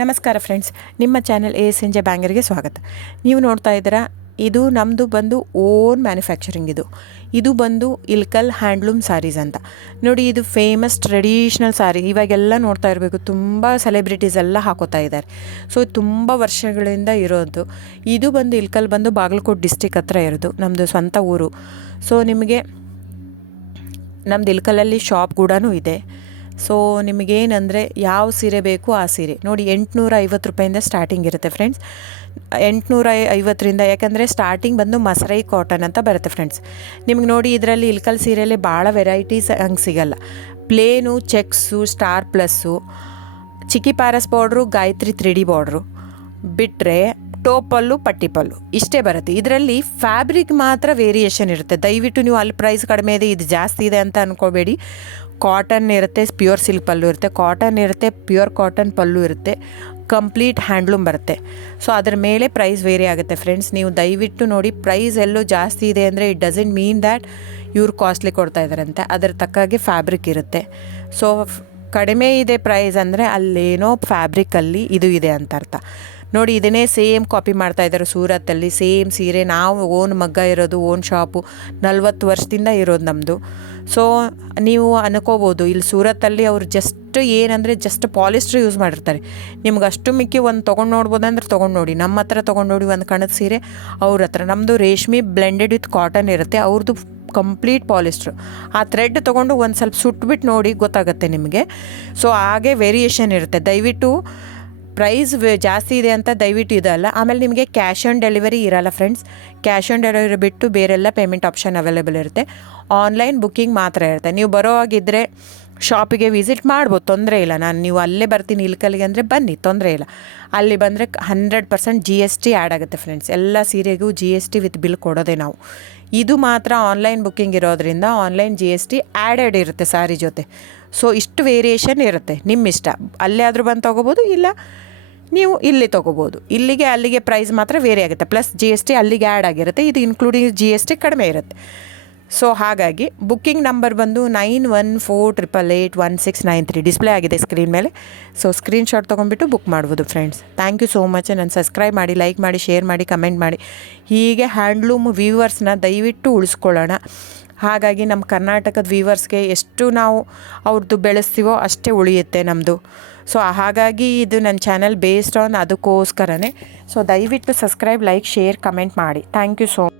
ನಮಸ್ಕಾರ ಫ್ರೆಂಡ್ಸ್, ನಿಮ್ಮ channel ASNJ ಬ್ಯಾಂಗರ್ಗೆ ಸ್ವಾಗತ. ನೀವು ನೋಡ್ತಾ ಇದ್ದೀರಾ, ಇದು ನಮ್ಮದು ಬಂದು ಓನ್ ಮ್ಯಾನುಫ್ಯಾಕ್ಚರಿಂಗ್. ಇದು ಬಂದು ಇಲ್ಕಲ್ ಹ್ಯಾಂಡ್ಲೂಮ್ ಸ್ಯಾರೀಸ್ ಅಂತ ನೋಡಿ. ಇದು ಫೇಮಸ್ ಟ್ರೆಡಿಷ್ನಲ್ ಸ್ಯಾರಿ. ಇವಾಗೆಲ್ಲ ನೋಡ್ತಾ ಇರಬೇಕು, ತುಂಬ ಸೆಲೆಬ್ರಿಟೀಸ್ ಎಲ್ಲ ಹಾಕೋತಾ ಇದ್ದಾರೆ. ಸೊ ತುಂಬ ವರ್ಷಗಳಿಂದ ಇರೋದು. ಇದು ಬಂದು ಇಲ್ಕಲ್ ಬಂದು ಬಾಗಲಕೋಟೆ ಡಿಸ್ಟಿಕ್ ಹತ್ರ ಇರೋದು, ನಮ್ಮದು ಸ್ವಂತ ಊರು. ಸೊ ನಿಮಗೆ ನಮ್ಮದು ಇಲ್ಕಲಲ್ಲಿ ಶಾಪ್ ಕೂಡ ಇದೆ. ಸೊ ನಿಮಗೇನಂದರೆ ಯಾವ ಸೀರೆ ಬೇಕು ಆ ಸೀರೆ ನೋಡಿ, 850 ರೂಪಾಯಿಂದ ಸ್ಟಾರ್ಟಿಂಗ್ ಇರುತ್ತೆ ಫ್ರೆಂಡ್ಸ್. 850ರಿಂದ, ಯಾಕಂದರೆ ಸ್ಟಾರ್ಟಿಂಗ್ ಬಂದು ಮಸರೈ ಕಾಟನ್ ಅಂತ ಬರುತ್ತೆ ಫ್ರೆಂಡ್ಸ್. ನಿಮ್ಗೆ ನೋಡಿ, ಇದರಲ್ಲಿ ಇಲ್ಕಲ್ ಸೀರೆಯಲ್ಲಿ ಭಾಳ ವೆರೈಟೀಸ್ ಹಂಗೆ ಸಿಗಲ್ಲ. ಪ್ಲೇನು, ಚೆಕ್ಸು, ಸ್ಟಾರ್ ಪ್ಲಸ್ಸು, ಚಿಕ್ಕಿ ಪ್ಯಾರಸ್ ಬಾರ್ಡ್ರು, ಗಾಯತ್ರಿ 3D ಬಾರ್ಡ್ರು ಬಿಟ್ಟರೆ ಟೋಪಲ್ಲು, ಪಟ್ಟಿ ಪಲ್ಲು ಇಷ್ಟೇ ಬರುತ್ತೆ. ಇದರಲ್ಲಿ ಫ್ಯಾಬ್ರಿಕ್ ಮಾತ್ರ ವೇರಿಯೇಷನ್ ಇರುತ್ತೆ. ದಯವಿಟ್ಟು ನೀವು ಅಲ್ಲಿ ಪ್ರೈಸ್ ಕಡಿಮೆ ಇದೆ, ಇದು ಜಾಸ್ತಿ ಇದೆ ಅಂತ ಅಂದ್ಕೋಬೇಡಿ. ಕಾಟನ್ ಇರುತ್ತೆ, ಪ್ಯೂರ್ ಸಿಲ್ಕ್ ಪಲ್ಲು ಇರುತ್ತೆ, ಕಾಟನ್ ಇರುತ್ತೆ, ಪ್ಯೂರ್ ಕಾಟನ್ ಪಲ್ಲು ಇರುತ್ತೆ, ಕಂಪ್ಲೀಟ್ ಹ್ಯಾಂಡ್ಲೂಮ್ ಬರುತ್ತೆ. ಸೊ ಅದ್ರ ಮೇಲೆ ಪ್ರೈಸ್ ವೇರಿ ಆಗುತ್ತೆ ಫ್ರೆಂಡ್ಸ್. ನೀವು ದಯವಿಟ್ಟು ನೋಡಿ, ಪ್ರೈಸ್ ಎಲ್ಲೋ ಜಾಸ್ತಿ ಇದೆ ಅಂದರೆ ಇಟ್ ಡಸಂಟ್ ಮೀನ್ ದ್ಯಾಟ್ ಇವ್ರು ಕಾಸ್ಟ್ಲಿ ಕೊಡ್ತಾ ಇದ್ದಾರಂತೆ. ಅದರ ತಕ್ಕಾಗೆ ಫ್ಯಾಬ್ರಿಕ್ ಇರುತ್ತೆ. ಸೊ ಕಡಿಮೆ ಇದೆ ಪ್ರೈಸ್ ಅಂದರೆ ಅಲ್ಲೇನೋ ಫ್ಯಾಬ್ರಿಕಲ್ಲಿ ಇದು ಇದೆ ಅಂತ ಅರ್ಥ. ನೋಡಿ, ಇದನ್ನೇ ಸೇಮ್ ಕಾಪಿ ಮಾಡ್ತಾ ಇದ್ದಾರೆ ಸೂರತ್ತಲ್ಲಿ. ಸೇಮ್ ಸೀರೆ ನಾವು ಓನ್ ಮಗ್ಗ ಇರೋದು, ಓನ್ ಶಾಪು, 40 ವರ್ಷದಿಂದ ಇರೋದು ನಮ್ಮದು. ಸೊ ನೀವು ಅನ್ಕೋಬೋದು, ಇಲ್ಲಿ ಸೂರತ್ತಲ್ಲಿ ಅವ್ರು ಜಸ್ಟ್ ಏನಂದರೆ ಜಸ್ಟ್ ಪಾಲಿಸ್ಟ್ರ್ ಯೂಸ್ ಮಾಡಿರ್ತಾರೆ. ನಿಮ್ಗೆ ಅಷ್ಟು ಮಿಕ್ಕಿ ಒಂದು ತೊಗೊಂಡು ನೋಡ್ಬೋದಂದ್ರೆ ತೊಗೊಂಡು ನೋಡಿ. ನಮ್ಮ ಹತ್ರ ತೊಗೊಂಡು ನೋಡಿ ಒಂದು ಕಣದ ಸೀರೆ, ಅವ್ರ ಹತ್ರ ನಮ್ಮದು ರೇಷ್ಮೆ ಬ್ಲೆಂಡೆಡ್ ವಿತ್ ಕಾಟನ್ ಇರುತ್ತೆ, ಅವ್ರದ್ದು ಕಂಪ್ಲೀಟ್ ಪಾಲಿಸ್ಟ್ರು. ಆ ಥ್ರೆಡ್ ತೊಗೊಂಡು ಒಂದು ಸ್ವಲ್ಪ ಸುಟ್ಬಿಟ್ಟು ನೋಡಿ, ಗೊತ್ತಾಗುತ್ತೆ ನಿಮಗೆ. ಸೊ ಹಾಗೆ ವೇರಿಯೇಷನ್ ಇರುತ್ತೆ. ದಯವಿಟ್ಟು ಪ್ರೈಸ್ ಜಾಸ್ತಿ ಇದೆ ಅಂತ ದಯವಿಟ್ಟು ಇದಲ್ಲ. ಆಮೇಲೆ ನಿಮಗೆ ಕ್ಯಾಶ್ ಆನ್ ಡೆಲಿವರಿ ಇರಲ್ಲ ಫ್ರೆಂಡ್ಸ್. ಕ್ಯಾಶ್ ಆನ್ ಡೆಲಿವರಿ ಬಿಟ್ಟು ಬೇರೆಲ್ಲ ಪೇಮೆಂಟ್ ಆಪ್ಷನ್ ಅವೈಲೇಬಲ್ ಇರುತ್ತೆ. ಆನ್ಲೈನ್ ಬುಕ್ಕಿಂಗ್ ಮಾತ್ರ ಇರುತ್ತೆ. ನೀವು ಬರೋ ಹಾಗಿದ್ದರೆ ಶಾಪಿಗೆ ವಿಸಿಟ್ ಮಾಡ್ಬೋದು, ತೊಂದರೆ ಇಲ್ಲ. ನೀವು ಅಲ್ಲೇ ಬರ್ತೀನಿ ಇಲ್ಕಲ್ಲಿಗೆ ಅಂದರೆ ಬನ್ನಿ, ತೊಂದರೆ ಇಲ್ಲ. ಅಲ್ಲಿ ಬಂದರೆ 100% GST ಆ್ಯಡ್ ಆಗುತ್ತೆ ಫ್ರೆಂಡ್ಸ್. ಎಲ್ಲ ಸೀರೆಗೂ GST ವಿತ್ ಬಿಲ್ ಕೊಡೋದೆ ನಾವು. ಇದು ಮಾತ್ರ ಆನ್ಲೈನ್ ಬುಕ್ಕಿಂಗ್ ಇರೋದ್ರಿಂದ ಆನ್ಲೈನ್ GST ಆ್ಯಡೆಡ್ ಇರುತ್ತೆ ಸ್ಯಾರಿ ಜೊತೆ. ಸೊ ಇಷ್ಟು ವೇರಿಯೇಷನ್ ಇರುತ್ತೆ, ನಿಮ್ಮ ಇಷ್ಟ. ಅಲ್ಲೇ ಆದರೂ ಬಂದು ತೊಗೋಬೋದು, ಇಲ್ಲ ನೀವು ಇಲ್ಲಿ ತೊಗೋಬೋದು. ಇಲ್ಲಿಗೆ ಅಲ್ಲಿಗೆ ಪ್ರೈಸ್ ಮಾತ್ರ ವೇರಿ ಆಗುತ್ತೆ. ಪ್ಲಸ್ GST ಅಲ್ಲಿಗೆ ಆ್ಯಡ್ ಆಗಿರುತ್ತೆ, ಇದು ಇನ್ಕ್ಲೂಡಿಂಗ್ GST ಕಡಿಮೆ ಇರುತ್ತೆ. ಸೊ ಹಾಗಾಗಿ ಬುಕ್ಕಿಂಗ್ ನಂಬರ್ ಬಂದು 9148881693 ಡಿಸ್ಪ್ಲೇ ಆಗಿದೆ ಸ್ಕ್ರೀನ್ ಮೇಲೆ. ಸೊ ಸ್ಕ್ರೀನ್ಶಾಟ್ ತೊಗೊಂಡ್ಬಿಟ್ಟು ಬುಕ್ ಮಾಡ್ಬೋದು friends. Thank you so much. ನಾನು ಸಬ್ಸ್ಕ್ರೈಬ್ ಮಾಡಿ, ಲೈಕ್ ಮಾಡಿ, ಶೇರ್ ಮಾಡಿ, ಕಮೆಂಟ್ ಮಾಡಿ. ಹೀಗೆ ಹ್ಯಾಂಡ್ಲೂಮ್ ವ್ಯೂವರ್ಸ್ನ ದಯವಿಟ್ಟು ಉಳಿಸ್ಕೊಳ್ಳೋಣ. ಹಾಗಾಗಿ ನಮ್ಮ ಕರ್ನಾಟಕದ ವ್ಯೂವರ್ಸ್ಗೆ ಎಷ್ಟು ನಾವು ಅವ್ರದ್ದು ಬೆಳೆಸ್ತೀವೋ ಅಷ್ಟೇ ಉಳಿಯುತ್ತೆ ನಮ್ಮದು. ಸೊ ಹಾಗಾಗಿ ಇದು ನನ್ನ ಚಾನಲ್ ಬೇಸ್ಡ್ ಆನ್ ಅದಕ್ಕೋಸ್ಕರನೇ. ಸೊ ದಯವಿಟ್ಟು ಸಬ್ಸ್ಕ್ರೈಬ್, ಲೈಕ್, ಶೇರ್, ಕಮೆಂಟ್ ಮಾಡಿ. Thank you so much.